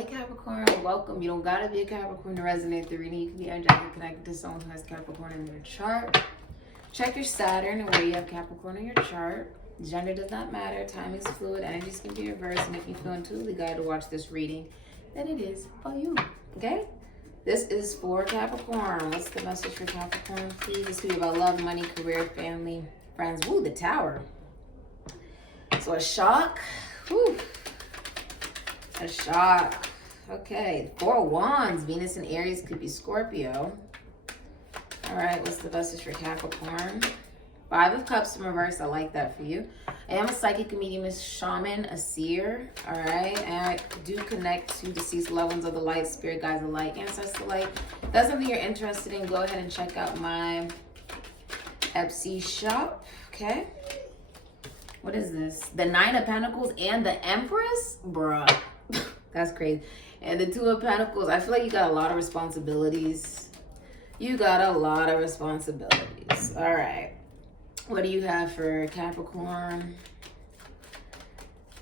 Hi Capricorn, welcome. You don't gotta be a Capricorn to resonate the reading. You can be angelically connected to someone who has Capricorn in their chart. Check your Saturn and where you have Capricorn in your chart. Gender does not matter. Time is fluid. Energies can be reversed. And if you feel intuitively guided to watch this reading, then it is for you. Okay? This is for Capricorn. What's the message for Capricorn, please? This could be about love, money, career, family, friends. Woo, the Tower. So a shock. Whew. A shock. Okay. 4 of Wands. Venus in Aries could be Scorpio. All right. What's the message for Capricorn? 5 of Cups in reverse. I like that for you. I am a psychic, a medium, a shaman, a seer. All right. And I do connect to deceased loved ones of the light, spirit guides of light, ancestors light. If that's something you're interested in, go ahead and check out my Etsy shop. Okay. What is this? The 9 of Pentacles and the Empress? Bruh. That's crazy. And the 2 of Pentacles. I feel like you got a lot of responsibilities. You got a lot of responsibilities. All right. What do you have for Capricorn?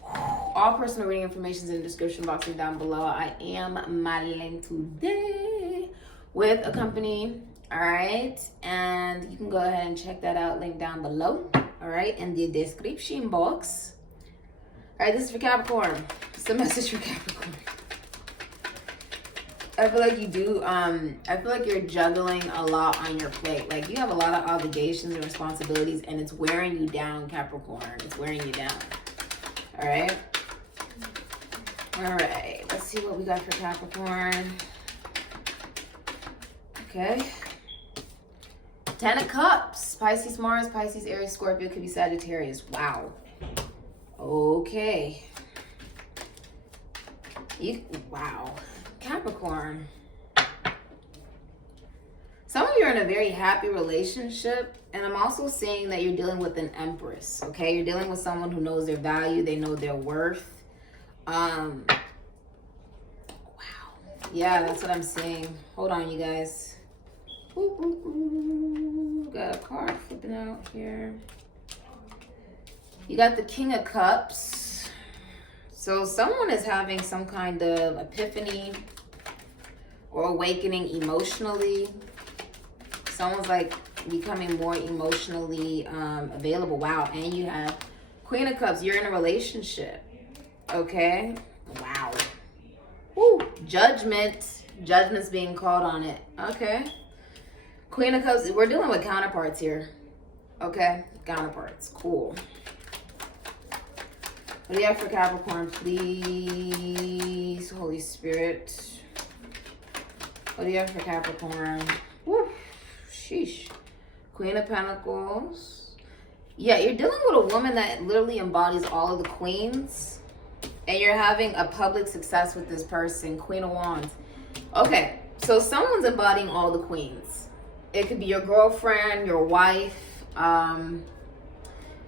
All personal reading information is in the description box and down below. I am modeling today with a company. All right. And you can go ahead and check that out. Link down below. All right. In the description box. All right. This is for Capricorn. It's the message for Capricorn. I feel like you do, I feel like you're juggling a lot on your plate. Like you have a lot of obligations and responsibilities and it's wearing you down, Capricorn. It's wearing you down. All right. All right. Let's see what we got for Capricorn. Okay. 10 of Cups. Pisces, Mars, Pisces, Aries, Scorpio, could be Sagittarius. Wow. Okay. Wow. Capricorn. Some of you are in a very happy relationship, and I'm also seeing that you're dealing with an Empress, okay? You're dealing with someone who knows their value, they know their worth. Wow. Yeah, that's what I'm seeing. Hold on, you guys. Ooh, ooh, ooh. Got a card flipping out here. You got the King of Cups. So someone is having some kind of epiphany or awakening emotionally. Someone's like becoming more emotionally available. Wow. And you have Queen of Cups. You're in a relationship. Okay. Wow. Woo. Judgment. Judgment's being called on it. Okay. Queen of Cups. We're dealing with counterparts here. Okay. Counterparts. Cool. What do you have for Capricorn, please? Holy Spirit. What do you have for Capricorn? Woo. Sheesh. Queen of Pentacles. Yeah, you're dealing with a woman that literally embodies all of the queens. And you're having a public success with this person. Queen of Wands. Okay, so someone's embodying all the queens. It could be your girlfriend, your wife.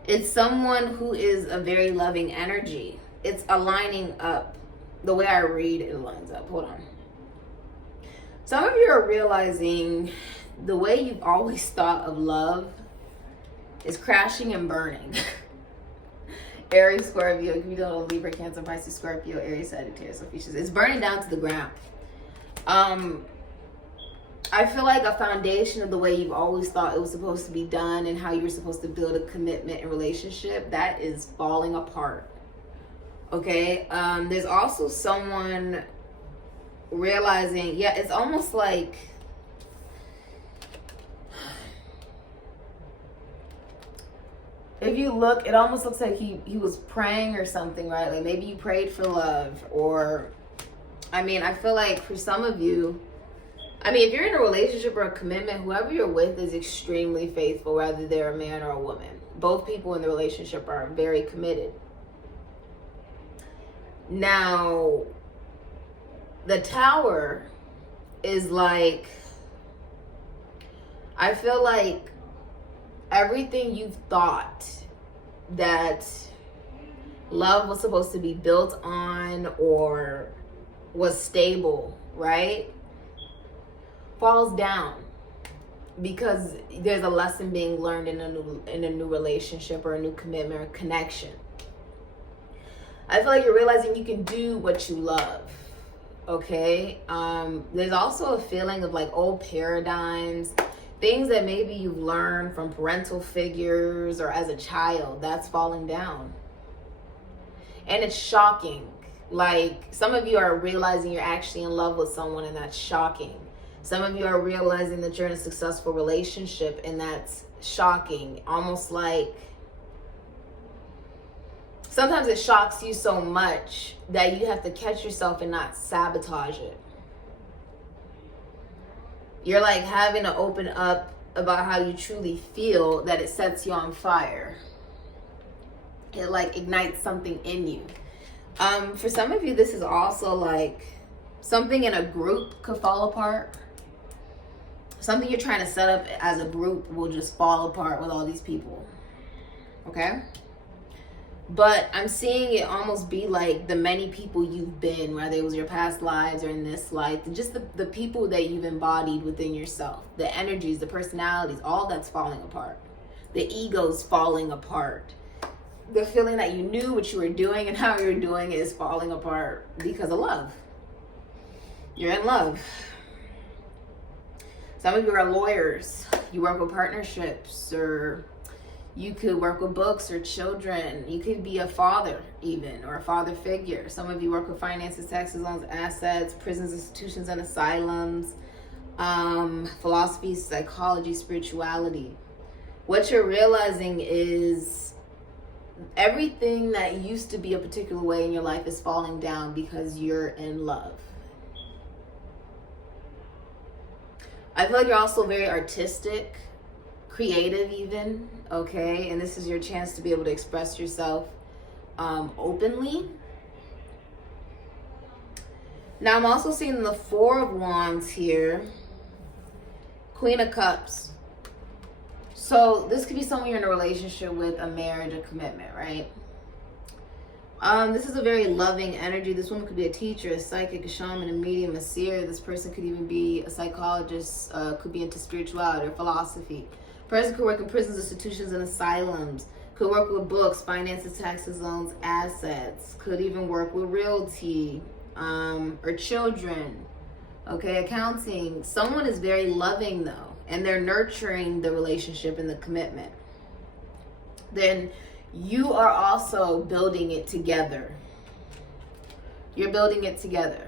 It's someone who is a very loving energy. It's aligning up. The way I read, it lines up. Hold on. Some of you are realizing the way you've always thought of love is crashing and burning. Aries, Scorpio, you know, Libra, Cancer, Pisces, Scorpio, Aries, Sagittarius, Ophiuchus. It's burning down to the ground. I feel like a foundation of the way you've always thought it was supposed to be done and how you were supposed to build a commitment and relationship, that is falling apart. Okay? There's also someone realizing, yeah, it's almost like if you look, it almost looks like he was praying or something, right? Like maybe you prayed for love, or I mean, I feel like for some of you, I mean, if you're in a relationship or a commitment, whoever you're with is extremely faithful, whether they're a man or a woman. Both people in the relationship are very committed. Now, the Tower is like, I feel like everything you've thought that love was supposed to be built on or was stable, right, falls down because there's a lesson being learned in a new relationship or a new commitment or connection. I feel like you're realizing you can do what you love. okay? There's also a feeling of like old paradigms, things that maybe you've learned from parental figures or as a child, that's falling down. And it's shocking. Like, some of you are realizing you're actually in love with someone, and that's shocking. Some of you are realizing that you're in a successful relationship, and that's shocking. Almost like sometimes it shocks you so much that you have to catch yourself and not sabotage it. You're like having to open up about how you truly feel, that it sets you on fire. It like ignites something in you. For some of you, this is also like something in a group could fall apart. Something you're trying to set up as a group will just fall apart with all these people. Okay? But I'm seeing it almost be like the many people you've been, whether it was your past lives or in this life, just the people that you've embodied within yourself, the energies, the personalities, all that's falling apart. The ego's falling apart. The feeling that you knew what you were doing and how you were doing it is falling apart because of love. You're in love. Some of you are lawyers. You work with partnerships, or you could work with books or children. You could be a father even, or a father figure. Some of you work with finances, taxes, loans, assets, prisons, institutions, and asylums, philosophy, psychology, spirituality. What you're realizing is everything that used to be a particular way in your life is falling down because you're in love. I feel like you're also very artistic, creative even, okay? And this is your chance to be able to express yourself openly. Now I'm also seeing the Four of Wands here, Queen of Cups. So this could be someone you're in a relationship with, a marriage, a commitment, right? This is a very loving energy. This woman could be a teacher, a psychic, a shaman, a medium, a seer. This person could even be a psychologist, could be into spirituality or philosophy. Person could work in prisons, institutions, and asylums. Could work with books, finances, taxes, loans, assets. Could even work with realty, or children. Okay, accounting. Someone is very loving though, and they're nurturing the relationship and the commitment. Then you are also building it together. You're building it together.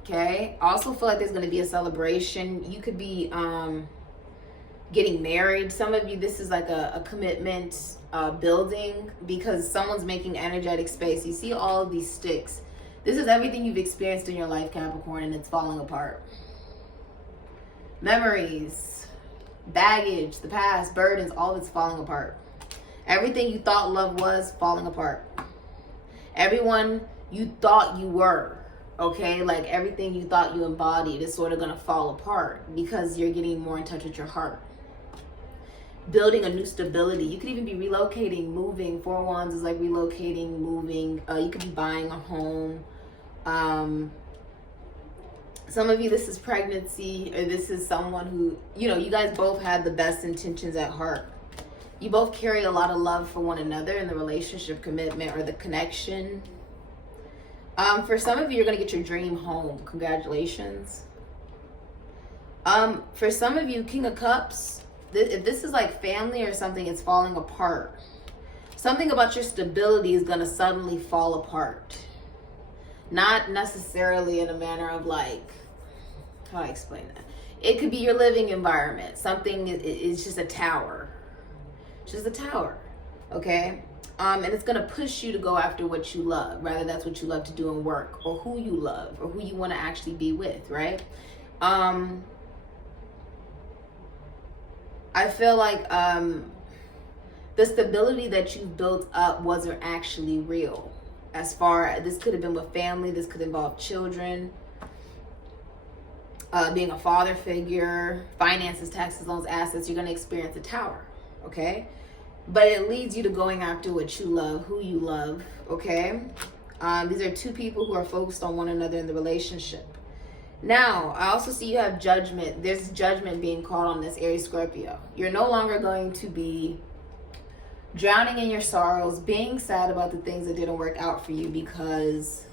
Okay. I also feel like there's going to be a celebration. You could be getting married. Some of you, this is like a commitment building, because someone's making energetic space. You see all of these sticks. This is everything you've experienced in your life, Capricorn, and it's falling apart. Memories, baggage, the past, burdens, all of it's falling apart. Everything you thought love was, falling apart. Everyone you thought you were, okay? Like everything you thought you embodied is sort of going to fall apart because you're getting more in touch with your heart. Building a new stability. You could even be relocating, moving. Four Wands is like relocating, moving. You could be buying a home. Some of you, this is pregnancy, or this is someone who, you guys both had the best intentions at heart. You both carry a lot of love for one another in the relationship, commitment, or the connection. For some of you, you're going to get your dream home. Congratulations. For some of you, King of Cups, if this is like family or something, it's falling apart. Something about your stability is going to suddenly fall apart. Not necessarily in a manner of like, how do I explain that? It could be your living environment. Something is just a tower. Just a tower, okay? And it's gonna push you to go after what you love, rather that's what you love to do in work, or who you love, or who you want to actually be with, right? I feel like the stability that you built up wasn't actually real. As far as this could have been with family, this could involve children, being a father figure, finances, taxes, loans, assets. You're gonna experience a tower, okay? But it leads you to going after what you love, who you love, okay? These are two people who are focused on one another in the relationship. Now, I also see you have judgment. There's judgment being called on this Aries Scorpio. You're no longer going to be drowning in your sorrows, being sad about the things that didn't work out for you, because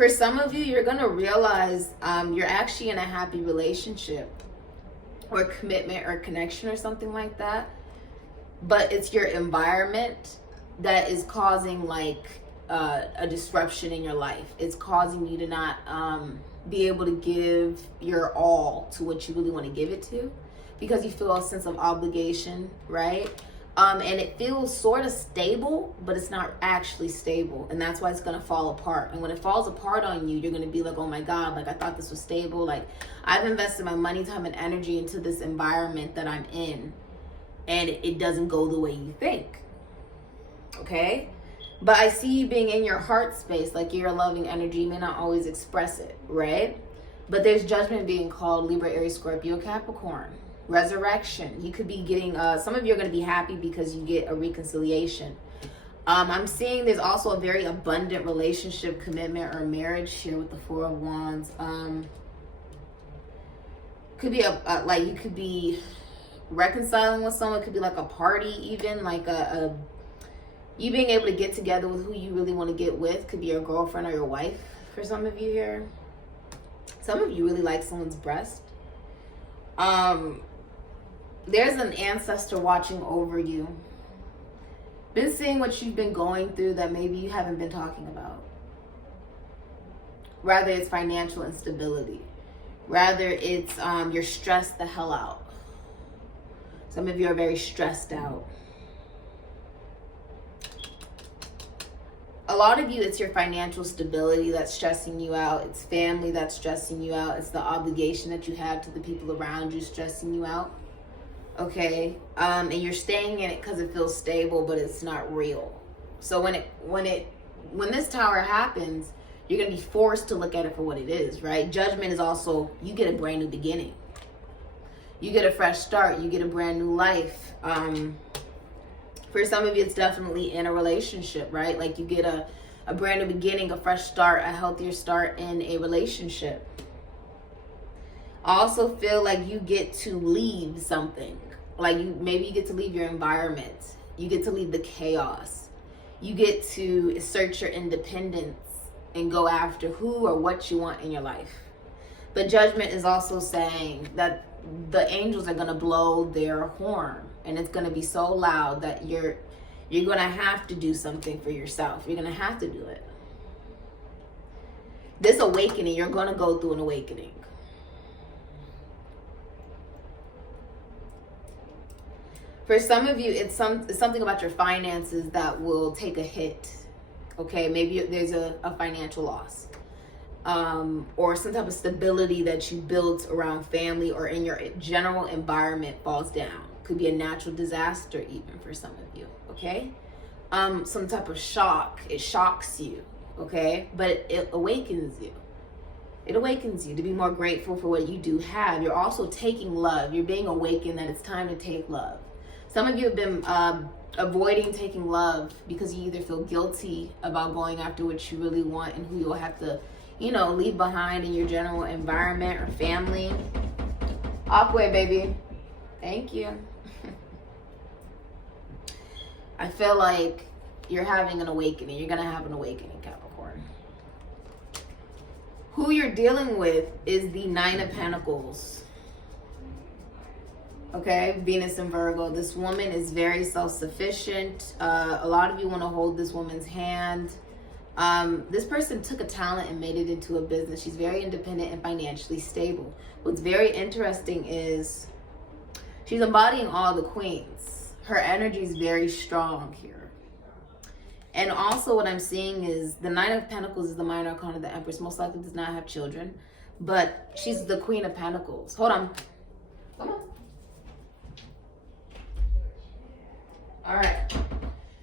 For some of you, you're going to realize you're actually in a happy relationship or commitment or connection or something like that. But it's your environment that is causing like a disruption in your life. It's causing you to not be able to give your all to what you really want to give it to, because you feel a sense of obligation, right? And it feels sort of stable, but it's not actually stable. And that's why it's going to fall apart. And when it falls apart on you, you're going to be like, oh my God, like I thought this was stable. Like I've invested my money, time, and energy into this environment that I'm in, and it doesn't go the way you think. Okay? But I see you being in your heart space, like you're a loving energy. You may not always express it, right? But there's judgment being called Libra, Aries, Scorpio, Capricorn. Resurrection. You could be getting, some of you are going to be happy because you get a reconciliation. I'm seeing there's also a very abundant relationship, commitment, or marriage here with the Four of Wands. Could be like you could be reconciling with someone. It could be like a party, even like you being able to get together with who you really want to get with. Could be your girlfriend or your wife for some of you here. Some of you really like someone's breast. There's an ancestor watching over you. Been seeing what you've been going through that maybe you haven't been talking about. Rather it's financial instability. Rather it's you're stressed the hell out. Some of you are very stressed out. A lot of you, it's your financial stability that's stressing you out. It's family that's stressing you out. It's the obligation that you have to the people around you stressing you out. Okay? And you're staying in it because it feels stable, but it's not real. So when this tower happens, you're going to be forced to look at it for what it is, right? Judgment is also, you get a brand new beginning. You get a fresh start. You get a brand new life. For some of you, it's definitely in a relationship, right? Like you get a brand new beginning, a fresh start, a healthier start in a relationship. I also feel like you get to leave something. Like maybe you get to leave your environment. You get to leave the chaos. You get to assert your independence and go after who or what you want in your life. But judgment is also saying that the angels are going to blow their horn, and it's going to be so loud that you're going to have to do something for yourself. You're going to have to do it. This awakening, you're going to go through an awakening. For some of you, it's something about your finances that will take a hit. Okay, maybe there's a financial loss. Or some type of stability that you built around family or in your general environment falls down. Could be a natural disaster even for some of you, okay? Some type of shock. It shocks you, okay? But it awakens you. It awakens you to be more grateful for what you do have. You're also taking love. You're being awakened that it's time to take love. Some of you have been avoiding taking love because you either feel guilty about going after what you really want and who you'll have to, leave behind in your general environment or family. Aqua, baby. Thank you. I feel like you're having an awakening. You're going to have an awakening, Capricorn. Who you're dealing with is the Nine of Pentacles. Okay, Venus and Virgo. This woman is very self-sufficient. A lot of you want to hold this woman's hand. This person took a talent and made it into a business. She's very independent and financially stable. What's very interesting is she's embodying all the queens. Her energy is very strong here. And also what I'm seeing is the Nine of Pentacles is the minor arcana of the Empress. Most likely does not have children. But she's the Queen of Pentacles. Hold on. Come on. All right.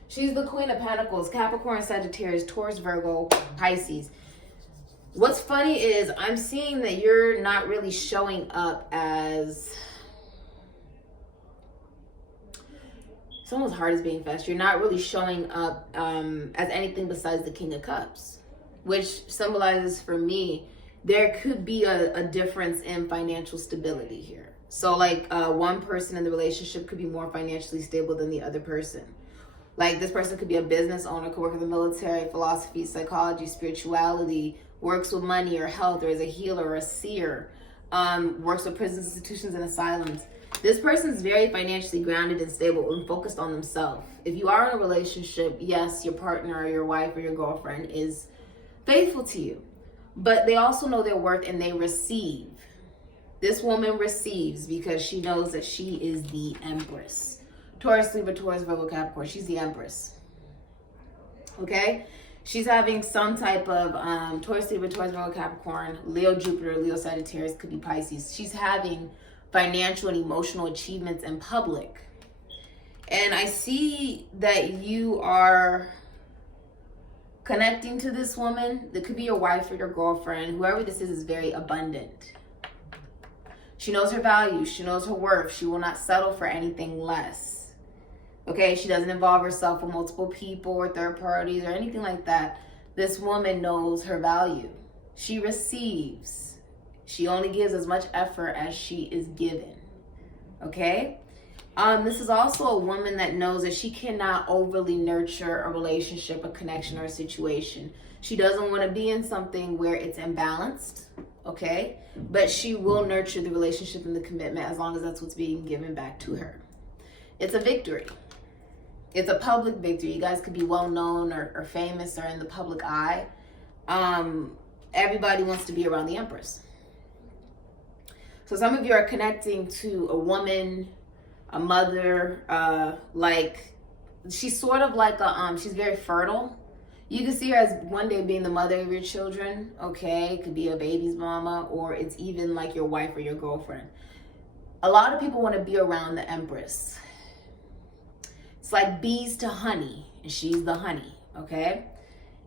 She's the Queen of Pentacles. Capricorn, Sagittarius, Taurus, Virgo, Pisces. What's funny is I'm seeing that you're not really showing up as... Someone's heart is being fast. You're not really showing up as anything besides the King of Cups, which symbolizes for me, there could be a difference in financial stability here. So like one person in the relationship could be more financially stable than the other person. Like this person could be a business owner, could work in the military, philosophy, psychology, spirituality, works with money or health, or is a healer or a seer, works with prison institutions and asylums. This person is very financially grounded and stable and focused on themselves. If you are in a relationship, yes, your partner or your wife or your girlfriend is faithful to you, but they also know their worth and they receive. This woman receives because she knows that she is the Empress. Taurus, Libra, Taurus, Virgo, Capricorn. She's the Empress. Okay? She's having some type of Taurus, Libra, Taurus, Virgo, Capricorn, Leo, Jupiter, Leo, Sagittarius, could be Pisces. She's having financial and emotional achievements in public. And I see that you are connecting to this woman. That could be your wife or your girlfriend. Whoever this is very abundant. She knows her value. She knows her worth. She will not settle for anything less. Okay? She doesn't involve herself with multiple people or third parties or anything like that. This woman knows her value. She receives. She only gives as much effort as she is given. Okay? This is also a woman that knows that she cannot overly nurture a relationship, a connection, or a situation. She doesn't want to be in something where it's imbalanced. Okay? But she will nurture the relationship and the commitment as long as that's what's being given back to her. It's a victory. It's a public victory. You guys could be well known or famous or in the public eye. Everybody wants to be around the Empress. So some of you are connecting to a woman, a mother, like she's sort of like a, she's very fertile. You can see her as one day being the mother of your children, okay? It could be a baby's mama, or it's even like your wife or your girlfriend. A lot of people want to be around the Empress. It's like bees to honey, and she's the honey, okay?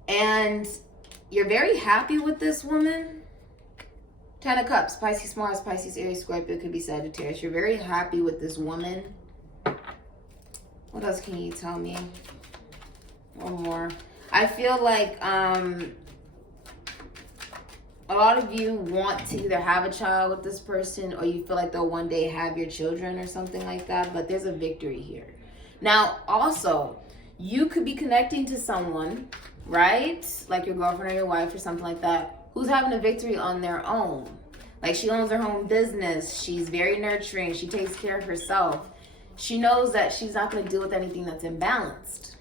And you're very happy with this woman. 10 of Cups, Pisces, Mars, Pisces, Aries, Scorpio, could be Sagittarius. You're very happy with this woman. What else can you tell me? One more. I feel like a lot of you want to either have a child with this person, or you feel like they'll one day have your children or something like that, but there's a victory here. Now, also, you could be connecting to someone, right? Like your girlfriend or your wife or something like that, who's having a victory on their own. Like she owns her own business. She's very nurturing. She takes care of herself. She knows that she's not going to deal with anything that's imbalanced.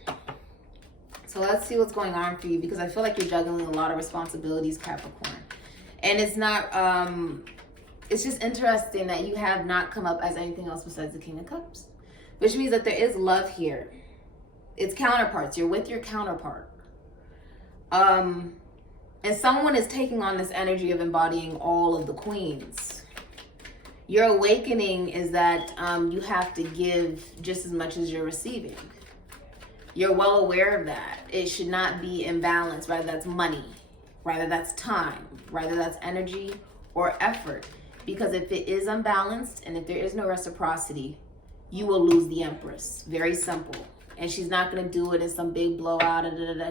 So let's see what's going on for you, because I feel like you're juggling a lot of responsibilities, Capricorn. And it's not, it's just interesting that you have not come up as anything else besides the King of Cups, which means that there is love here. It's counterparts. You're with your counterpart. And someone is taking on this energy of embodying all of the queens. Your awakening is that you have to give just as much as you're receiving. You're well aware of that. It should not be imbalanced, whether that's money, whether that's time, whether that's energy or effort. Because if it is unbalanced and if there is no reciprocity, you will lose the Empress. Very simple. And she's not going to do it in some big blowout.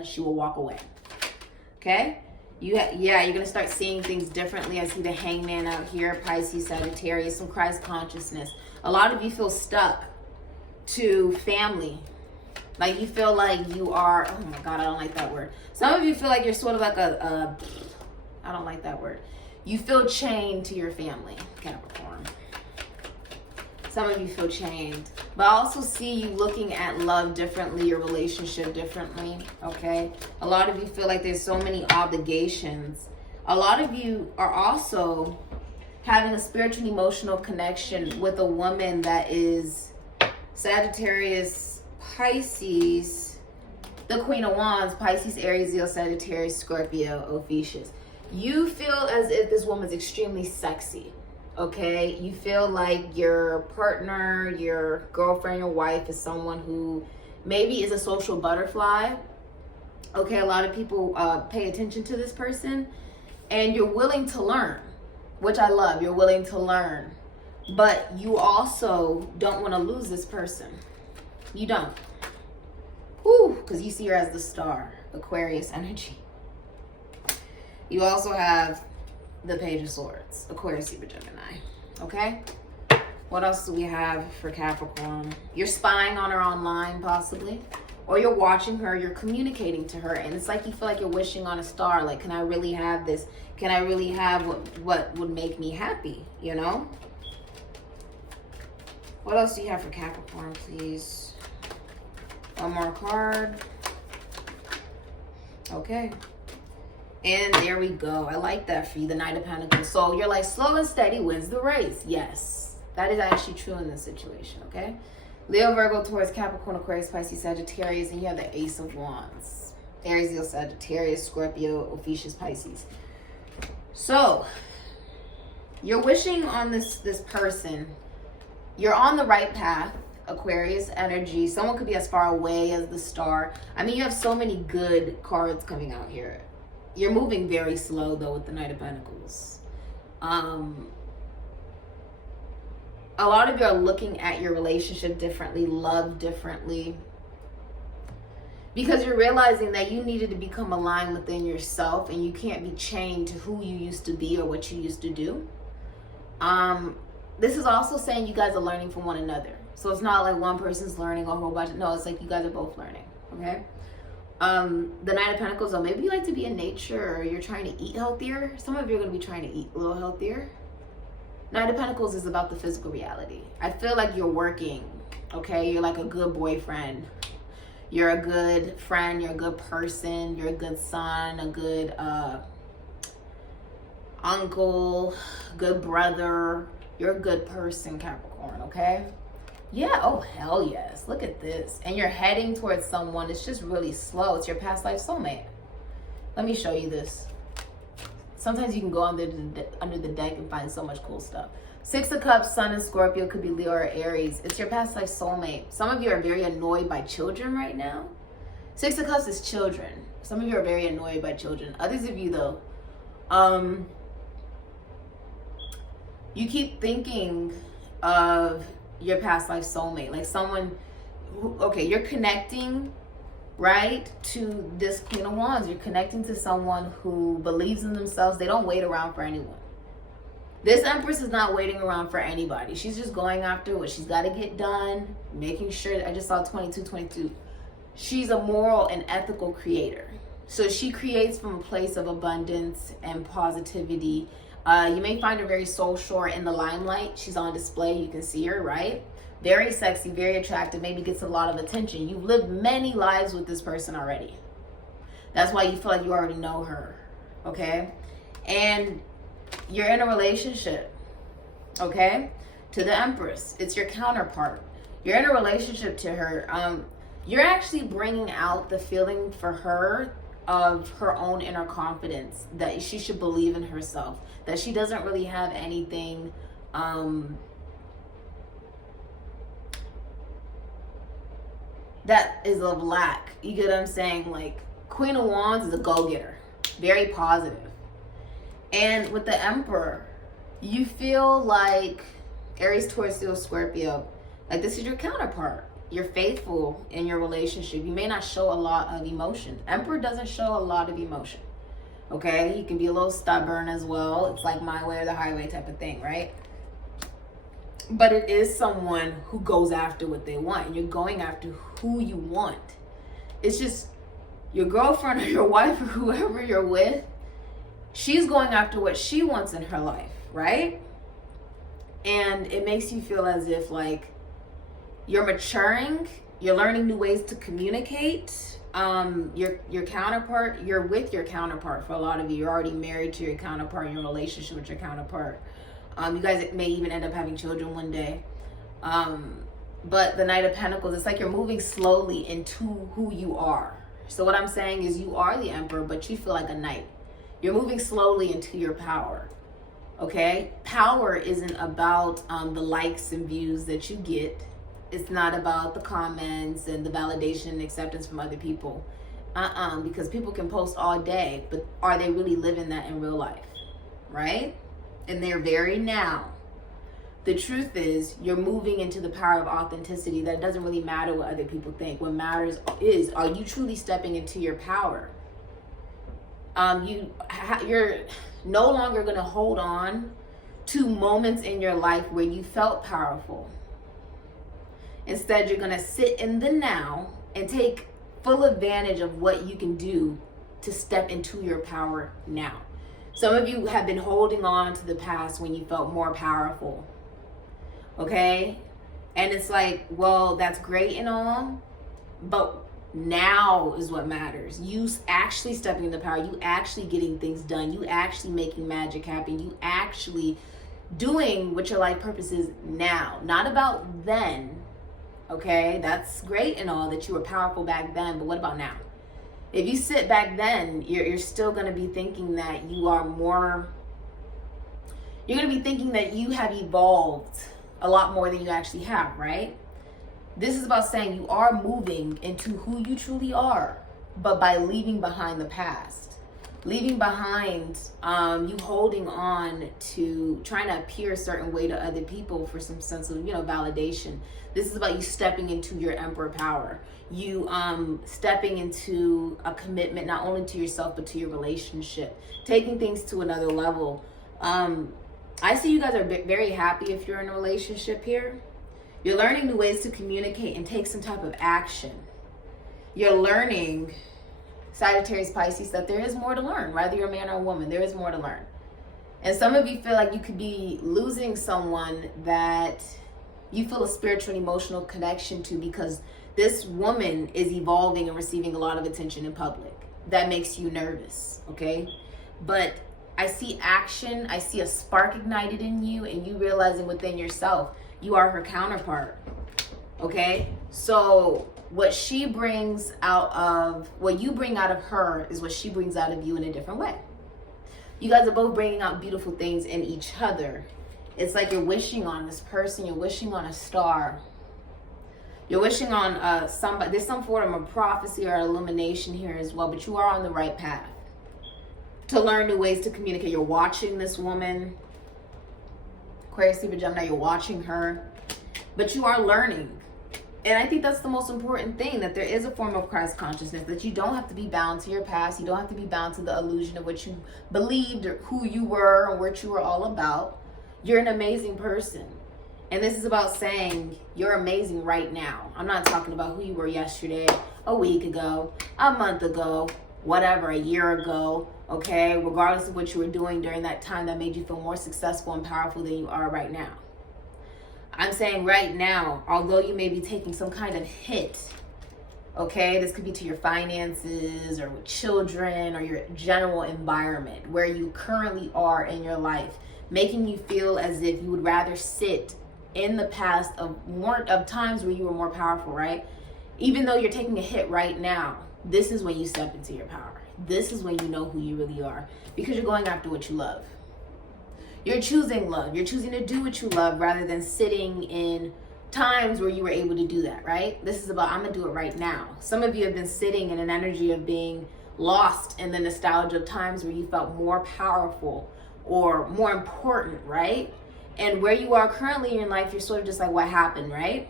She will walk away. Okay? Yeah, you're going to start seeing things differently. I see the Hangman out here, Pisces, Sagittarius, some Christ consciousness. A lot of you feel stuck to family. Like you feel like you are, oh my God, I don't like that word. Some of you feel like you're sort of like I don't like that word. You feel chained to your family, Capricorn. Some of you feel chained. But I also see you looking at love differently, your relationship differently, okay? A lot of you feel like there's so many obligations. A lot of you are also having a spiritual and emotional connection with a woman that is Sagittarius, Pisces, the Queen of Wands, Pisces, Aries, Leo, Sagittarius, Scorpio, Ophiuchus. You feel as if this woman's extremely sexy. Okay, you feel like your partner, your girlfriend, your wife is someone who maybe is a social butterfly. Okay, a lot of people pay attention to this person, and you're willing to learn, which I love. You're willing to learn, but you also don't want to lose this person. You don't. Whew, because you see her as the star, Aquarius energy. You also have the Page of Swords, Aquarius, Libra, Gemini. Okay? What else do we have for Capricorn? You're spying on her online, possibly. or you're watching her, you're communicating to her, and it's like you feel like you're wishing on a star. Like, can I really have this? Can I really have what would make me happy, you know? What else do you have for Capricorn, please? One more card. Okay. And there we go. I like that for you, the Knight of Pentacles. So you're like, slow and steady wins the race. Yes, that is actually true in this situation, okay? Leo, Virgo, Taurus, Capricorn, Aquarius, Pisces, Sagittarius, and you have the Ace of Wands. Aries, Leo, Sagittarius, Scorpio, Ophiuchus, Pisces. So you're wishing on this person. You're on the right path. Aquarius energy. Someone could be as far away as the star. I mean, you have so many good cards coming out here. You're moving very slow, though, with the Knight of Pentacles. A lot of you are looking at your relationship differently, love differently, because you're realizing that you needed to become aligned within yourself, and you can't be chained to who you used to be or what you used to do. This is also saying you guys are learning from one another. So it's not like one person's learning a whole bunch. No, it's like you guys are both learning, okay? The Knight of Pentacles, or maybe you like to be in nature, or you're trying to eat healthier. Some of you are going to be trying to eat a little healthier. Knight of Pentacles is about the physical reality. I feel like you're working, okay? You're like a good boyfriend. You're a good friend. You're a good person. You're a good son, a good uncle, good brother. You're a good person, Capricorn, okay? Yeah, oh hell yes. Look at this. And you're heading towards someone. It's just really slow. It's your past life soulmate. Let me show you this. Sometimes you can go under the deck and find so much cool stuff. Six of Cups, Sun and Scorpio, could be Leo or Aries. It's your past life soulmate. Some of you are very annoyed by children right now. Six of Cups is children. Some of you are very annoyed by children. Others of you, though, you keep thinking of your past life soulmate, like someone who, okay, you're connecting, right, to this Queen of Wands. You're connecting to someone who believes in themselves. They don't wait around for anyone. This Empress is not waiting around for anybody. She's just going after what she's got to get done, making sure. I just saw 22. She's a moral and ethical creator. So she creates from a place of abundance and positivity. You may find her very social in the limelight. She's on display. You can see her, right? Very sexy, very attractive, maybe gets a lot of attention. You've lived many lives with this person already. That's why you feel like you already know her, okay? And you're in a relationship, okay? To the Empress, it's your counterpart. You're in a relationship to her. You're actually bringing out the feeling for her of her own inner confidence, that she should believe in herself, that she doesn't really have anything that is of lack. You get what I'm saying? Like, Queen of Wands is a go-getter, very positive. And with the Emperor, you feel like Aries, Taurus, Leo, Scorpio, like this is your counterpart. You're faithful in your relationship. You may not show a lot of emotion. Emperor doesn't show a lot of emotion, okay? He can be a little stubborn as well. It's like my way or the highway type of thing, right? But it is someone who goes after what they want. You're going after who you want. It's just your girlfriend or your wife or whoever you're with, she's going after what she wants in her life, right? And it makes you feel as if like you're maturing, you're learning new ways to communicate. Your counterpart, you're with your counterpart. For a lot of you, you're already married to your counterpart, in your relationship with your counterpart. You guys may even end up having children one day. But the Knight of Pentacles, it's like you're moving slowly into who you are. So what I'm saying is you are the Emperor, but you feel like a knight. You're moving slowly into your power, okay? Power isn't about the likes and views that you get. It's not about the comments and the validation and acceptance from other people. Because people can post all day, but are they really living that in real life, right? And they're very now. The truth is, you're moving into the power of authenticity. That doesn't really matter what other people think. What matters is, are you truly stepping into your power? You're no longer going to hold on to moments in your life where you felt powerful. Instead, you're going to sit in the now and take full advantage of what you can do to step into your power now. Some of you have been holding on to the past when you felt more powerful. Okay? And it's like, well, that's great and all, but now is what matters. You actually stepping into power, you actually getting things done, you actually making magic happen, you actually doing what your life purpose is now. Not about then. Okay? That's great and all that you were powerful back then, but what about now? If you sit back then, you're still going to be thinking that you are more, you're going to be thinking that you have evolved a lot more than you actually have, right? This is about saying you are moving into who you truly are, but by leaving behind the past. Leaving behind, you holding on to trying to appear a certain way to other people for some sense of, validation. This is about you stepping into your emperor power. You stepping into a commitment not only to yourself but to your relationship, taking things to another level. I see you guys are very happy if you're in a relationship here. You're learning new ways to communicate and take some type of action. You're learning, Sagittarius, Pisces, that there is more to learn. Whether you're a man or a woman, there is more to learn. And some of you feel like you could be losing someone that you feel a spiritual and emotional connection to, because this woman is evolving and receiving a lot of attention in public. That makes you nervous, okay? But I see action, I see a spark ignited in you, and you realizing within yourself, you are her counterpart, okay? So what she brings out of, what you bring out of her is what she brings out of you in a different way. You guys are both bringing out beautiful things in each other. It's like you're wishing on this person, you're wishing on a star. You're wishing on somebody. There's some form of prophecy or illumination here as well, but you are on the right path to learn new ways to communicate. You're watching this woman, Aquarius, Libra, Gemini, you're watching her, but you are learning. And I think that's the most important thing, that there is a form of Christ consciousness, that you don't have to be bound to your past. You don't have to be bound to the illusion of what you believed or who you were or what you were all about. You're an amazing person. And this is about saying you're amazing right now. I'm not talking about who you were yesterday, a week ago, a month ago, whatever, a year ago, okay? Regardless of what you were doing during that time that made you feel more successful and powerful than you are right now. I'm saying right now, although you may be taking some kind of hit, okay? This could be to your finances or with children or your general environment where you currently are in your life, making you feel as if you would rather sit in the past of times where you were more powerful, right? Even though you're taking a hit right now, this is when you step into your power. This is when you know who you really are, because you're going after what you love. You're choosing love. You're choosing to do what you love rather than sitting in times where you were able to do that, right? This is about, I'm going to do it right now. Some of you have been sitting in an energy of being lost in the nostalgia of times where you felt more powerful or more important, right? And where you are currently in your life, you're sort of just like, what happened, right?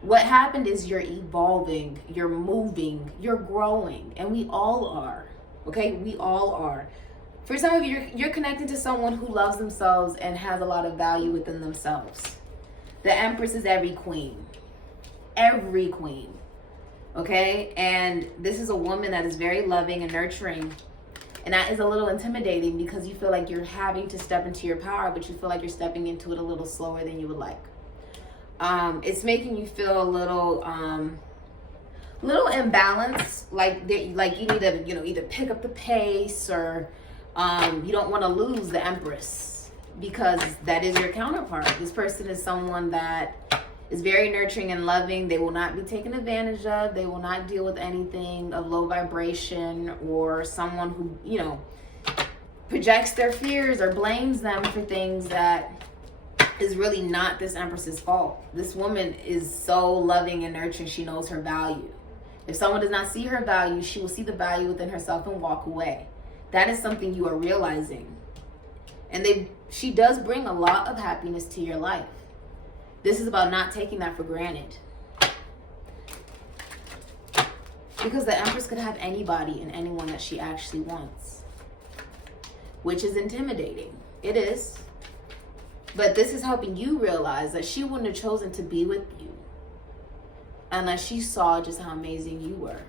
What happened is you're evolving, you're moving, you're growing, and we all are, okay? We all are. For some of you, you're connected to someone who loves themselves and has a lot of value within themselves. The Empress is every queen, okay? And this is a woman that is very loving and nurturing. And that is a little intimidating because you feel like you're having to step into your power, but you feel like you're stepping into it a little slower than you would like. It's making you feel a little imbalanced, like you need to, either pick up the pace or you don't want to lose the Empress, because that is your counterpart. This person is someone that is very nurturing and loving. They will not be taken advantage of. They will not deal with anything of low vibration or someone who, projects their fears or blames them for things that is really not this Empress's fault. This woman is so loving and nurturing. She knows her value. If someone does not see her value, she will see the value within herself and walk away. That is something you are realizing. And she does bring a lot of happiness to your life. This is about not taking that for granted. Because the Empress could have anybody and anyone that she actually wants, which is intimidating. It is. But this is helping you realize that she wouldn't have chosen to be with you unless she saw just how amazing you were.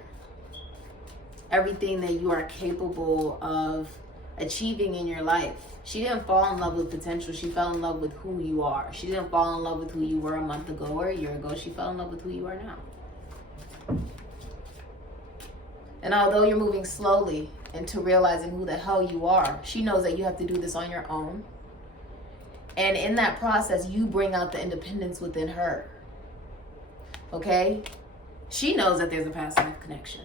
everything that you are capable of achieving in your life. She didn't fall in love with potential. She fell in love with who you are. She didn't fall in love with who you were a month ago or a year ago. She fell in love with who you are now. And although you're moving slowly into realizing who the hell you are, she knows that you have to do this on your own. And in that process, you bring out the independence within her. Okay? She knows that there's a past life connection.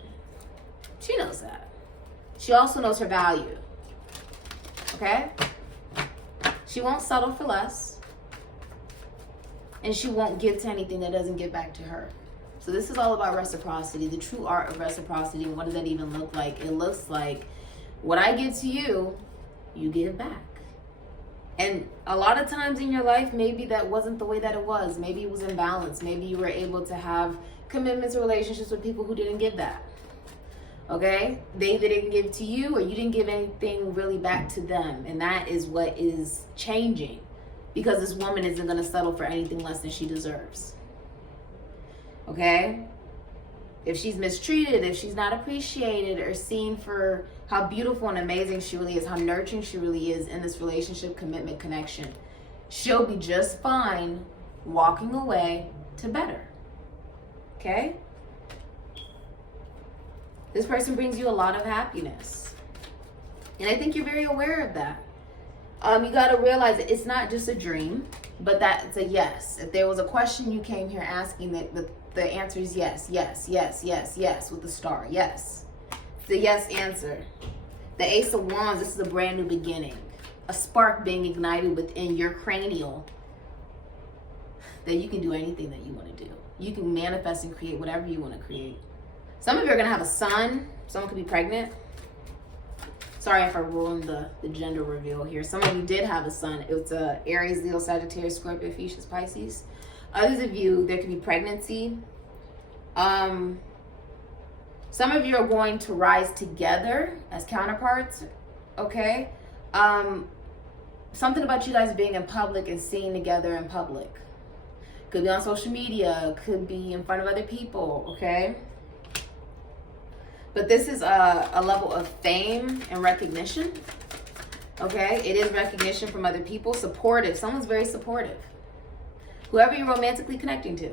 She knows that. She also knows her value. Okay? She won't settle for less. And she won't give to anything that doesn't give back to her. So this is all about reciprocity, the true art of reciprocity. And what does that even look like? It looks like what I give to you, you give back. And a lot of times in your life, maybe that wasn't the way that it was. Maybe it was imbalanced. Maybe you were able to have commitments or relationships with people who didn't give that. Okay? They didn't give to you, or you didn't give anything really back to them. And that is what is changing. Because this woman isn't going to settle for anything less than she deserves. Okay? If she's mistreated, if she's not appreciated or seen for how beautiful and amazing she really is, how nurturing she really is in this relationship, commitment, connection, she'll be just fine walking away to better. Okay? This person brings you a lot of happiness. And I think you're very aware of that. You got to realize that it's not just a dream, but that it's a yes. If there was a question you came here asking, that the answer is yes, yes, yes, yes, yes, with the star, yes. It's the yes answer. The Ace of Wands, this is a brand new beginning. A spark being ignited within your cranial that you can do anything that you want to do. You can manifest and create whatever you want to create. Some of you are going to have a son. Someone could be pregnant. Sorry if I ruined the gender reveal here. Some of you did have a son. It was Aries, Leo, Sagittarius, Scorpio, Pisces, Pisces. Others of you, there could be pregnancy. Some of you are going to rise together as counterparts. Okay? Something about you guys being in public and seen together in public. Could be on social media. Could be in front of other people. Okay? But this is a level of fame and recognition. Okay? It is recognition from other people. Supportive. Someone's very supportive. Whoever you're romantically connecting to.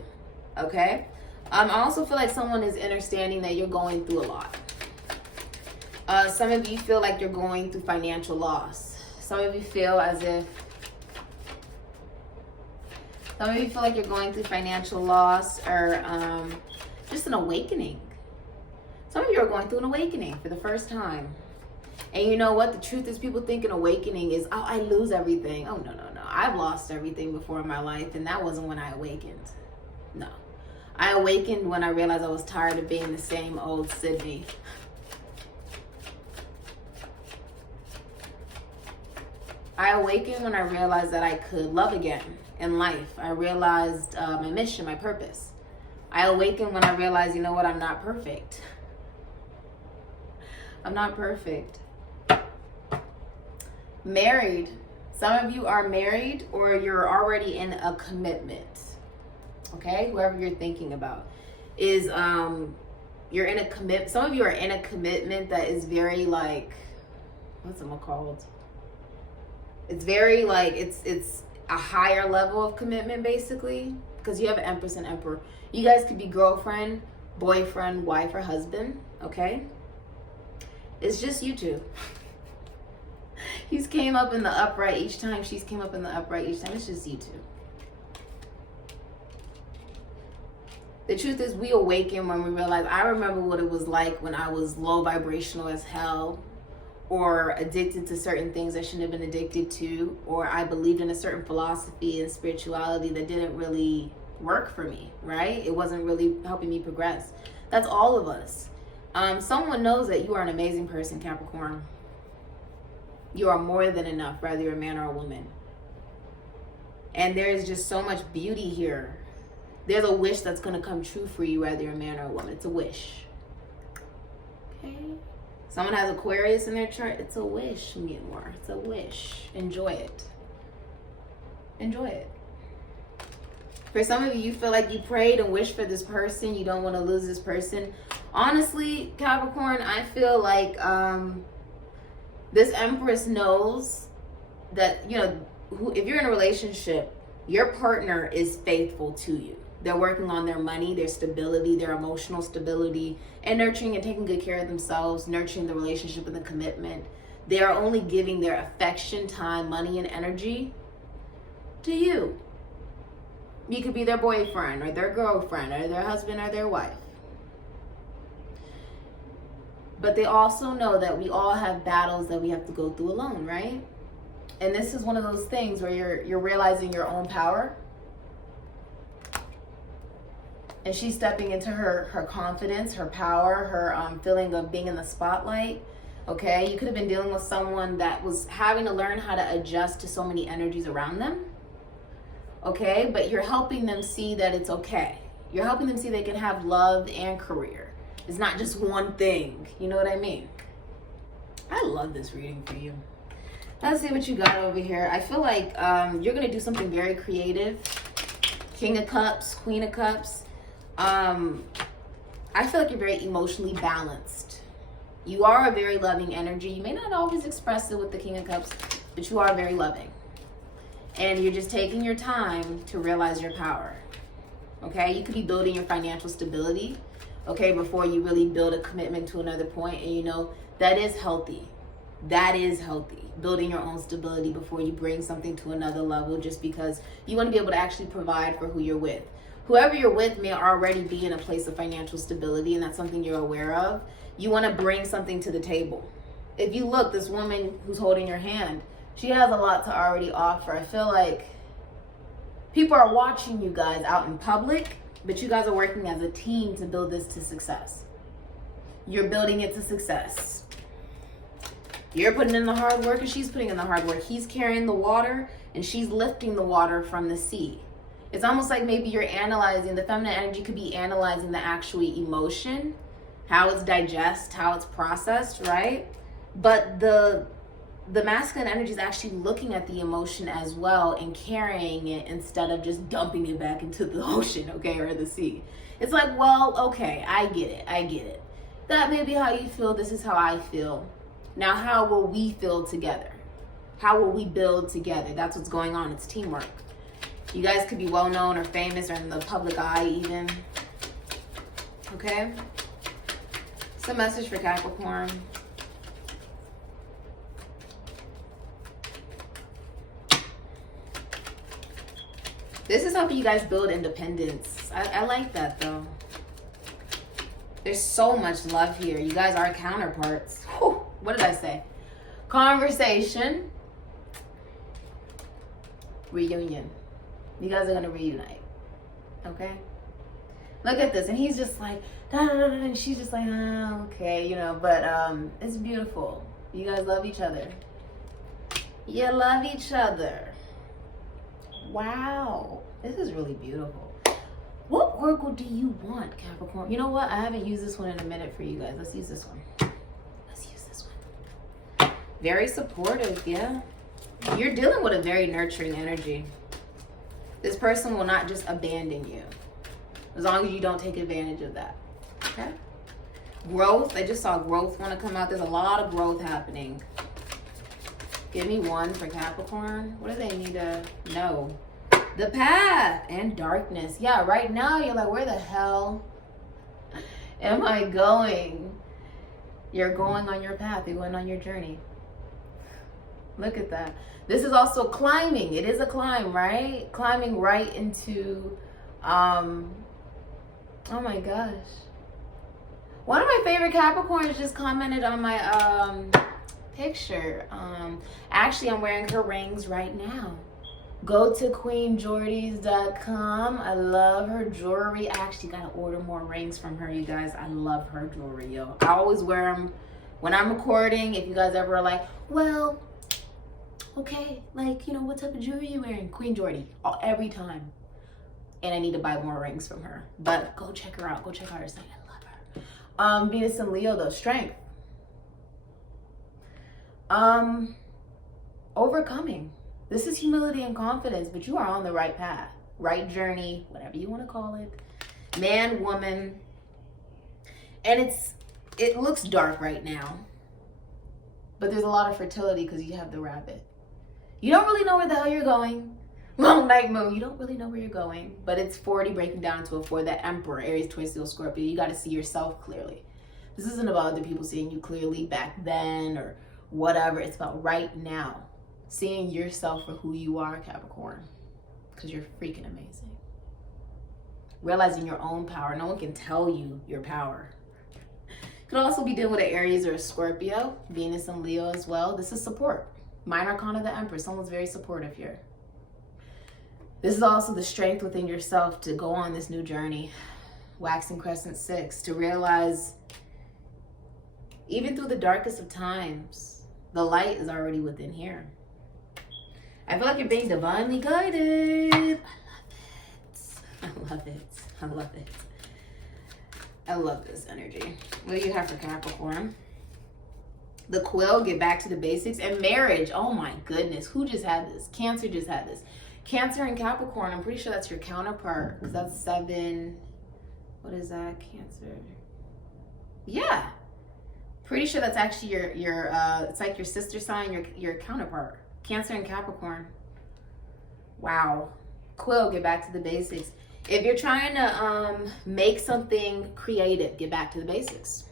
Okay? I also feel like someone is understanding that you're going through a lot. Some of you feel like you're going through financial loss. Some of you feel as if... Some of you feel like you're going through financial loss or just an awakening. Some of you are going through an awakening for the first time. And you know what? The truth is, people think an awakening is, oh, I lose everything. Oh, no, no, no. I've lost everything before in my life, and that wasn't when I awakened. No. I awakened when I realized I was tired of being the same old Sydney. I awakened when I realized that I could love again in life. I realized my mission, my purpose. I awakened when I realized, you know what? I'm not perfect. I'm not perfect. Married. Some of you are married or you're already in a commitment. Okay? Whoever you're thinking about is you're in a commit. Some of you are in a commitment that is very like, what's it called? It's very like it's a higher level of commitment basically, because you have an Empress and Emperor. You guys could be girlfriend, boyfriend, wife, or husband. Okay? It's just you two. He's came up in the upright each time. She's came up in the upright each time. It's just you two. The truth is, we awaken when we realize, I remember what it was like when I was low vibrational as hell, or addicted to certain things I shouldn't have been addicted to, or I believed in a certain philosophy and spirituality that didn't really work for me, right? It wasn't really helping me progress. That's all of us. Someone knows that you are an amazing person, Capricorn. You are more than enough, whether you're a man or a woman. And there is just so much beauty here. There's a wish that's going to come true for you, whether you're a man or a woman. It's a wish. Okay? Someone has Aquarius in their chart. It's a wish, Myanmar. It's a wish. Enjoy it. Enjoy it. For some of you, you feel like you prayed and wished for this person. You don't want to lose this person. Honestly, Capricorn, I feel like this Empress knows that, you know, if you're in a relationship, your partner is faithful to you. They're working on their money, their stability, their emotional stability, and nurturing and taking good care of themselves, nurturing the relationship and the commitment. They are only giving their affection, time, money, and energy to you. You could be their boyfriend or their girlfriend or their husband or their wife. But they also know that we all have battles that we have to go through alone, right? And this is one of those things where you're realizing your own power. And she's stepping into her confidence, her power, her feeling of being in the spotlight. Okay, you could have been dealing with someone that was having to learn how to adjust to so many energies around them. Okay, but you're helping them see that it's okay. You're helping them see they can have love and career. It's not just one thing. You know what I mean? I love this reading for you. Let's see what you got over here. I feel like you're going to do something very creative. King of Cups, Queen of Cups. I feel like you're very emotionally balanced. You are a very loving energy. You may not always express it with the King of Cups, but you are very loving. And you're just taking your time to realize your power. Okay? You could be building your financial stability, okay, before you really build a commitment to another point. And you know, that is healthy. That is healthy. Building your own stability before you bring something to another level, just because you want to be able to actually provide for who you're with. Whoever you're with may already be in a place of financial stability, and that's something you're aware of. You want to bring something to the table. If you look, this woman who's holding your hand, she has a lot to already offer. I feel like people are watching you guys out in public, but you guys are working as a team to build this to success. You're building it to success. You're putting in the hard work and she's putting in the hard work. He's carrying the water and she's lifting the water from the sea. It's almost like maybe you're analyzing, the feminine energy could be analyzing the actual emotion, how it's digested, how it's processed, right? But the masculine energy is actually looking at the emotion as well and carrying it instead of just dumping it back into the ocean, okay, or the sea. It's like, well, okay, I get it. That may be how you feel. This is how I feel. Now, how will we feel together? How will we build together? That's what's going on. It's teamwork. You guys could be well known or famous or in the public eye even. Okay? It's a message for Capricorn. This is helping you guys build independence. I like that though. There's so much love here. You guys are counterparts. Whew. What did I say? Conversation. Reunion. You guys are going to reunite. Okay? Look at this. And he's just like, da, da, da, da, and she's just like, okay, you know, but it's beautiful. You guys love each other. You love each other. Wow. This is really beautiful. What oracle do you want, Capricorn? You know what? I haven't used this one in a minute for you guys. Let's use this one. Very supportive, yeah. You're dealing with a very nurturing energy. This person will not just abandon you, as long as you don't take advantage of that, okay? Growth, I just saw growth want to come out. There's a lot of growth happening. Give me one for Capricorn. What do they need to know? The path and darkness. Yeah, right now you're like, where the hell am I going? You're going on your path. You're going on your journey. Look at that. This is also climbing. It is a climb, right? Climbing right into, oh my gosh. One of my favorite Capricorns just commented on my picture. Actually, I'm wearing her rings right now. Go to queenjordies.com. I love her jewelry. I actually got to order more rings from her, you guys. I love her jewelry, yo. I always wear them when I'm recording. If you guys ever are like, well, okay, like, you know, what type of jewelry are you wearing? Queen Jordy, every time. And I need to buy more rings from her. But go check her out. Go check out her site. I love her. Venus and Leo, though. Strength. Overcoming. This is humility and confidence, but you are on the right path. Right journey, whatever you want to call it. Man, woman. And it looks dark right now, but there's a lot of fertility because you have the rabbit. You don't really know where the hell you're going. Long night moon, you don't really know where you're going, but it's 40 breaking down to a 4. That Emperor, Aries, Twin Steel, Scorpio, you got to see yourself clearly. This isn't about other people seeing you clearly back then or whatever. It's about right now, seeing yourself for who you are, Capricorn, because you're freaking amazing. Realizing your own power. No one can tell you your power. Could also be dealing with an Aries or a Scorpio, Venus and Leo as well. This is support. Minor Arcana, the Emperor. Someone's very supportive here. This is also the strength within yourself to go on this new journey. Waxing Crescent 6, to realize even through the darkest of times, the light is already within here. I feel like you're being divinely guided. I love it. I love it. I love this energy. What do you have for Capricorn? The Quill, get back to the basics. And marriage, oh my goodness. Who just had this? Cancer just had this. Cancer and Capricorn, I'm pretty sure that's your counterpart. Because that's 7. What is that? Cancer. Yeah. Pretty sure that's actually your it's like your sister sign, your counterpart. Cancer and Capricorn. Wow. Quill, get back to the basics. If you're trying to make something creative, get back to the basics.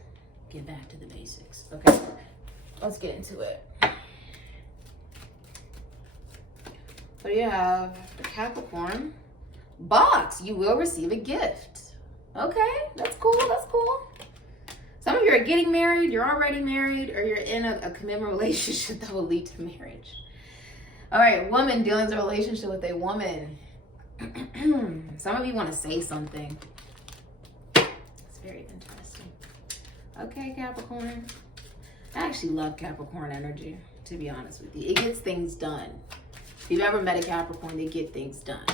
Get back to the basics. Okay. Let's get into it. What do you have for Capricorn? Box, you will receive a gift. Okay, that's cool, that's cool. Some of you are getting married, you're already married, or you're in a commitment relationship that will lead to marriage. All right, woman dealing with a relationship with a woman. Some of you want to say something. It's very interesting. Okay, Capricorn. I actually love Capricorn energy, to be honest with you. It gets things done. If you've ever met a Capricorn, they get things done.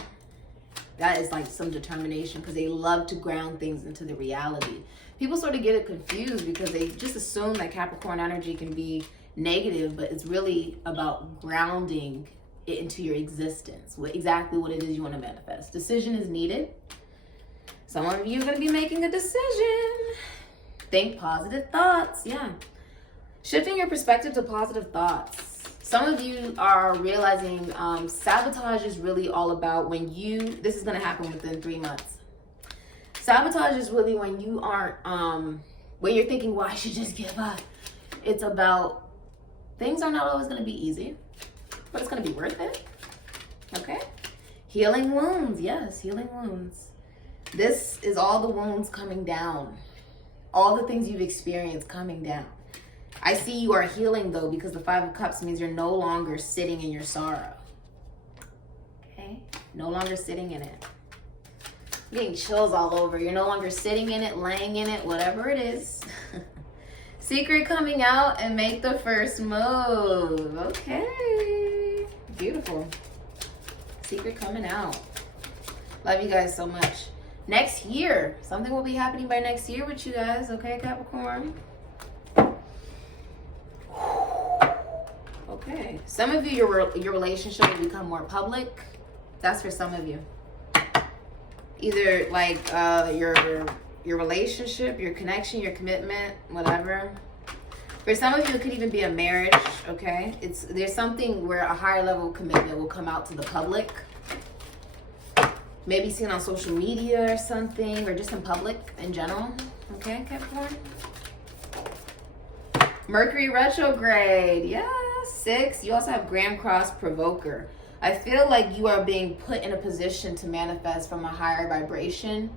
That is like some determination because they love to ground things into the reality. People sort of get it confused because they just assume that Capricorn energy can be negative, but it's really about grounding it into your existence. Exactly what it is you want to manifest. Decision is needed. Some of you are going to be making a decision. Think positive thoughts. Yeah. Shifting your perspective to positive thoughts. Some of you are realizing sabotage is really all about when this is going to happen within 3 months. Sabotage is really when you aren't, when you're thinking, well, I should just give up. It's about things are not always going to be easy, but it's going to be worth it. Okay? Healing wounds. Yes, healing wounds. This is all the wounds coming down. All the things you've experienced coming down. I see you are healing though, because the 5 of Cups means you're no longer sitting in your sorrow. Okay? No longer sitting in it. I'm getting chills all over. You're no longer sitting in it, laying in it, whatever it is. Secret coming out and make the first move. Okay. Beautiful. Secret coming out. Love you guys so much. Next year. Something will be happening by next year with you guys. Okay, Capricorn? Okay. Some of you, your relationship will become more public. That's for some of you. Either like your relationship, your connection, your commitment, whatever. For some of you, it could even be a marriage, okay? There's something where a higher level of commitment will come out to the public. Maybe seen on social media or something, or just in public in general. Okay, Capricorn? Mercury retrograde, yeah, 6. You also have Grand Cross Provoker. I feel like you are being put in a position to manifest from a higher vibration.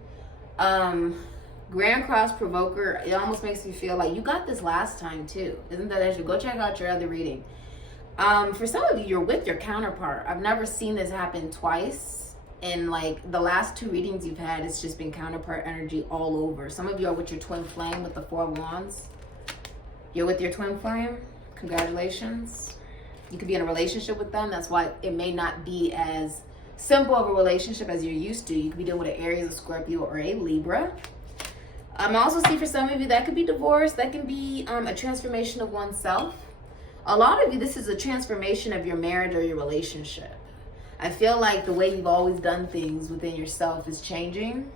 Grand Cross Provoker, it almost makes me feel like you got this last time too. Isn't that interesting? Go check out your other reading. For some of you, you're with your counterpart. I've never seen this happen twice. And like the last 2 readings you've had, it's just been counterpart energy all over. Some of you are with your twin flame with the 4 of Wands. You're with your twin flame. Congratulations. You could be in a relationship with them. That's why it may not be as simple of a relationship as you're used to. You could be dealing with an Aries, a Scorpio, or a Libra. I also see for some of you that could be divorce. That can be a transformation of oneself. A lot of you, this is a transformation of your marriage or your relationship. I feel like the way you've always done things within yourself is changing.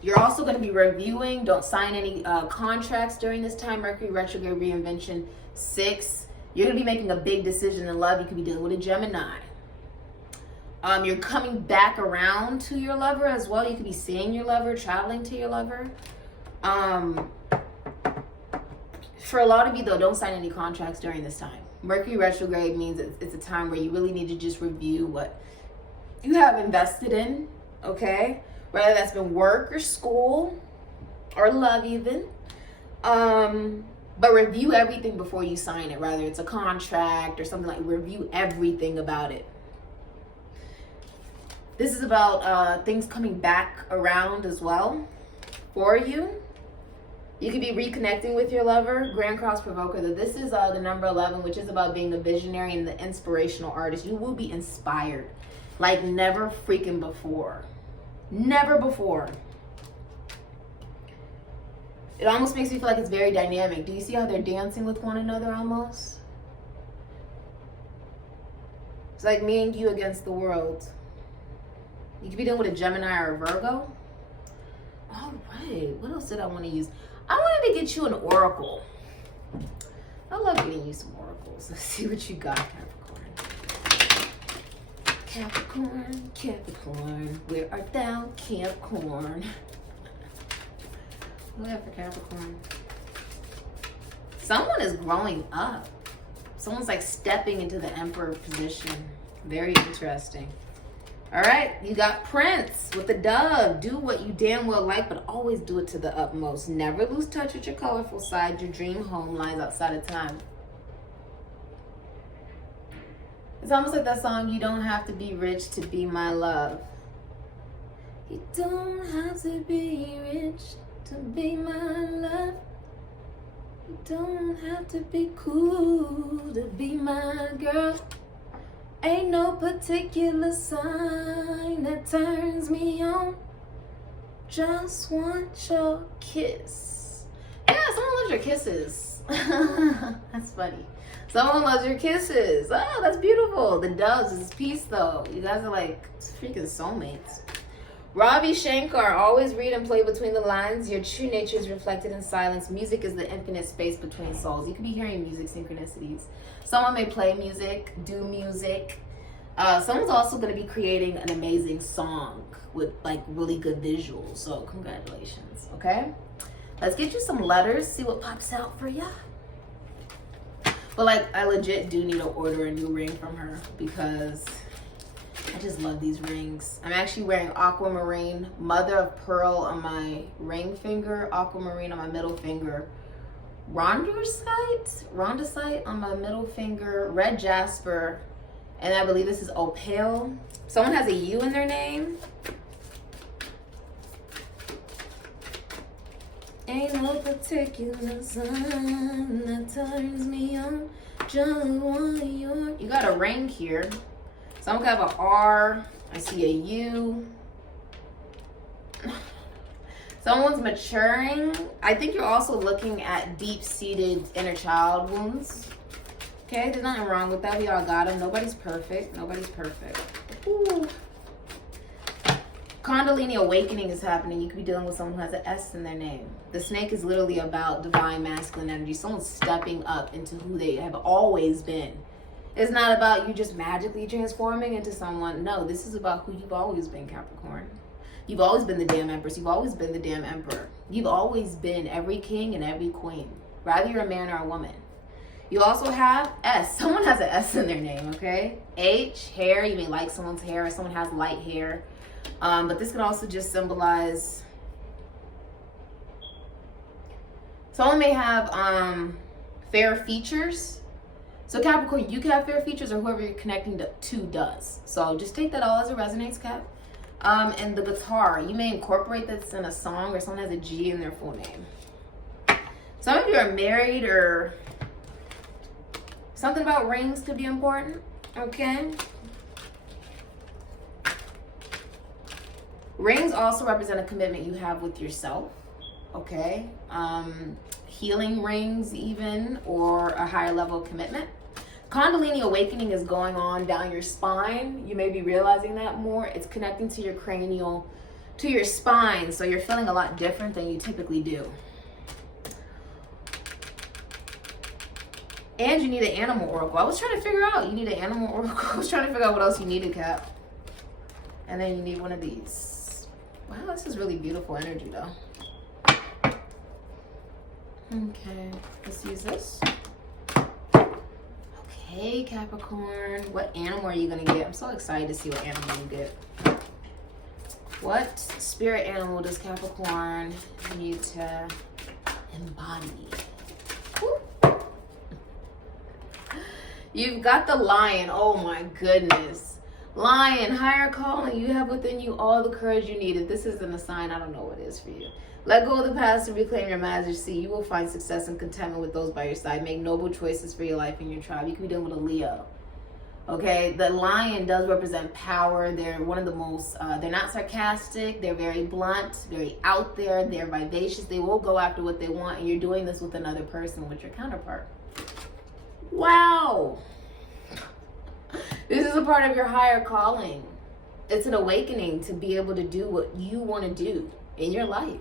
You're also going to be reviewing. Don't sign any contracts during this time. Mercury retrograde reinvention 6. You're going to be making a big decision in love. You could be dealing with a Gemini. You're coming back around to your lover as well. You could be seeing your lover, traveling to your lover. For a lot of you, though, don't sign any contracts during this time. Mercury retrograde means it's a time where you really need to just review what you have invested in, okay? Whether that's been work or school or love even. But review everything before you sign it, whether it's a contract or something like review everything about it. This is about things coming back around as well for you. You could be reconnecting with your lover. Grand Cross Provoker. This is the number 11, which is about being the visionary and the inspirational artist. You will be inspired like never freaking before. Never before. It almost makes me feel like it's very dynamic. Do you see how they're dancing with one another almost? It's like me and you against the world. You could be dealing with a Gemini or a Virgo. All right. What else did I want to use? I wanted to get you an oracle. I love getting you some oracles. Let's see what you got, Capricorn. Capricorn, Capricorn. Where art thou, Capricorn? Look at for Capricorn. Someone is growing up. Someone's like stepping into the Emperor position. Very interesting. All right, you got Prince with the dove. Do what you damn well like, but always do it to the utmost. Never lose touch with your colorful side. Your dream home lies outside of time. It's almost like that song, you don't have to be rich to be my love. You don't have to be rich to be my love. You don't have to be cool to be my girl. Ain't no particular sign that turns me on. Just want your kiss. Yeah, someone loves your kisses. That's funny. Someone loves your kisses. Oh, that's beautiful. The doves is peace, though. You guys are like freaking soulmates. Ravi Shankar, always read and play between the lines. Your true nature is reflected in silence. Music is the infinite space between souls. You could be hearing music synchronicities. Someone may play music, do music. Someone's also going to be creating an amazing song with like really good visuals. So congratulations, okay? Let's get you some letters, see what pops out for ya. But like, I legit do need to order a new ring from her because I just love these rings. I'm actually wearing aquamarine, mother of pearl on my ring finger, aquamarine on my middle finger, rondosite on my middle finger, red jasper, and I believe this is opal. Someone has a U in their name. Ain't no particular sign that turns me on. Just want your. You got a ring here. Someone could have an R. I see a U. Someone's maturing. I think you're also looking at deep-seated inner child wounds. Okay, there's nothing wrong with that. We all got them. Nobody's perfect. Nobody's perfect. Ooh. Kundalini awakening is happening. You could be dealing with someone who has an S in their name. The snake is literally about divine masculine energy. Someone's stepping up into who they have always been. It's not about you just magically transforming into someone. No, this is about who you've always been, Capricorn. You've always been the damn empress. You've always been the damn emperor. You've always been every king and every queen. Rather you're a man or a woman. You also have S. Someone has an S in their name, okay? H, hair. You may like someone's hair or someone has light hair. But this can also just symbolize someone may have fair features. So Capricorn, you can have fair features or whoever you're connecting to does. So just take that all as it resonates, Cap. And the guitar, you may incorporate this in a song or someone has a G in their full name. Some of you are married or something about rings could be important, okay? Rings also represent a commitment you have with yourself, okay? Healing rings even, or a higher level of commitment. Kundalini awakening is going on down your spine. You may be realizing that more. It's connecting to your cranial to your spine. So you're feeling a lot different than you typically do. And you need an animal oracle. I was trying to figure out, you need an animal oracle. I was trying to figure out what else you needed, Cap. And then you need one of these. Wow, this is really beautiful energy, though. Okay, let's use this. Okay, Capricorn. What animal are you going to get? I'm so excited to see what animal you get. What spirit animal does Capricorn need to embody? Woo. You've got the Lion. Oh my goodness. Lion, higher calling. You have within you all the courage you need. If this isn't a sign, I don't know what is for you. Let go of the past and reclaim your majesty. You will find success and contentment with those by your side. Make noble choices for your life and your tribe. You can be dealing with a Leo. Okay, the Lion does represent power. They're one of the most, they're not sarcastic. They're very blunt, very out there. They're vivacious. They will go after what they want. And you're doing this with another person, with your counterpart. Wow. This is a part of your higher calling. It's an awakening to be able to do what you want to do in your life.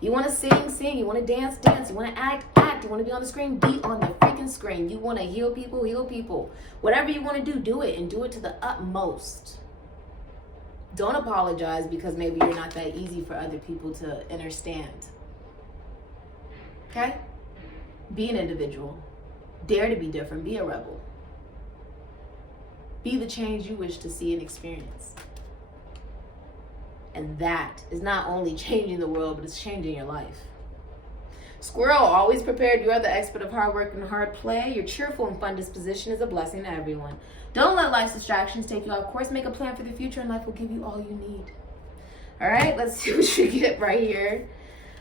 You want to sing, sing. You want to dance, dance. You want to act, act. You want to be on the screen, be on the freaking screen. You want to heal people, heal people. Whatever you want to do it, and do it to the utmost. Don't apologize because maybe you're not that easy for other people to understand. Okay? Be an individual. Dare to be different. Be a rebel. Be the change you wish to see and experience. And that is not only changing the world, but it's changing your life. Squirrel, always prepared. You are the expert of hard work and hard play. Your cheerful and fun disposition is a blessing to everyone. Don't let life's distractions take you off course. Make a plan for the future and life will give you all you need. All right, let's see what you get right here.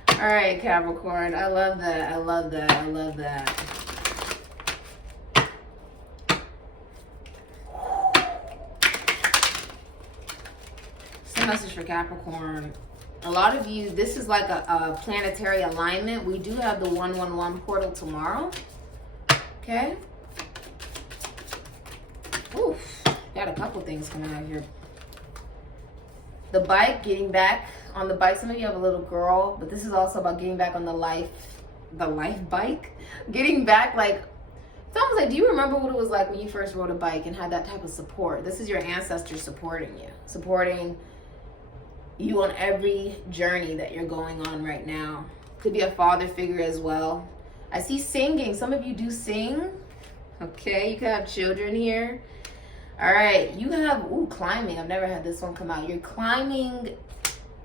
All right, Capricorn. I love that. I love that. I love that. Message for Capricorn. A lot of you, this is like a planetary alignment. We do have the 111 portal tomorrow. Okay. Oof. Got a couple things coming out here. The bike, getting back on the bike. Some of you have a little girl, but this is also about getting back on the life bike. Getting back, like, it's almost like, do you remember what it was like when you first rode a bike and had that type of support? This is your ancestors supporting you. Supporting you on every journey that you're going on right now. Could be a father figure as well. I see singing. Some of you do sing. Okay, you could have children here. All right, you have, climbing. I've never had this one come out. You're climbing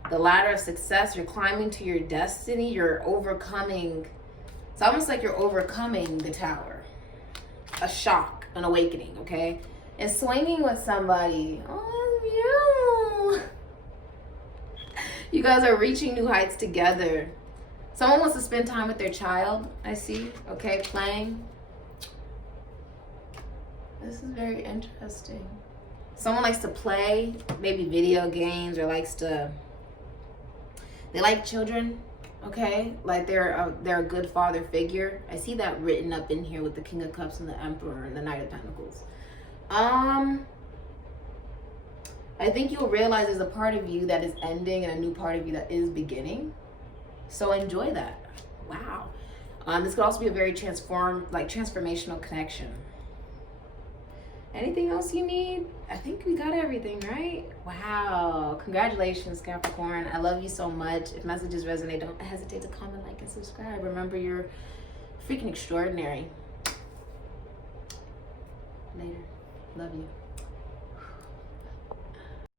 the ladder of success. You're climbing to your destiny. You're overcoming. It's almost like you're overcoming the tower. A shock, an awakening, okay? And swinging with somebody. Oh, you. You guys are reaching new heights together. Someone wants to spend time with their child, I see. Okay, playing. This is very interesting. Someone likes to play, maybe video games, or they like children, okay? Like they're a good father figure. I see that written up in here with the King of Cups and the Emperor and the Knight of Pentacles. I think you'll realize there's a part of you that is ending and a new part of you that is beginning. So enjoy that. Wow. This could also be a very transformational connection. Anything else you need? I think we got everything, right? Wow. Congratulations, Capricorn. I love you so much. If messages resonate, don't hesitate to comment, like, and subscribe. Remember, you're freaking extraordinary. Later. Love you.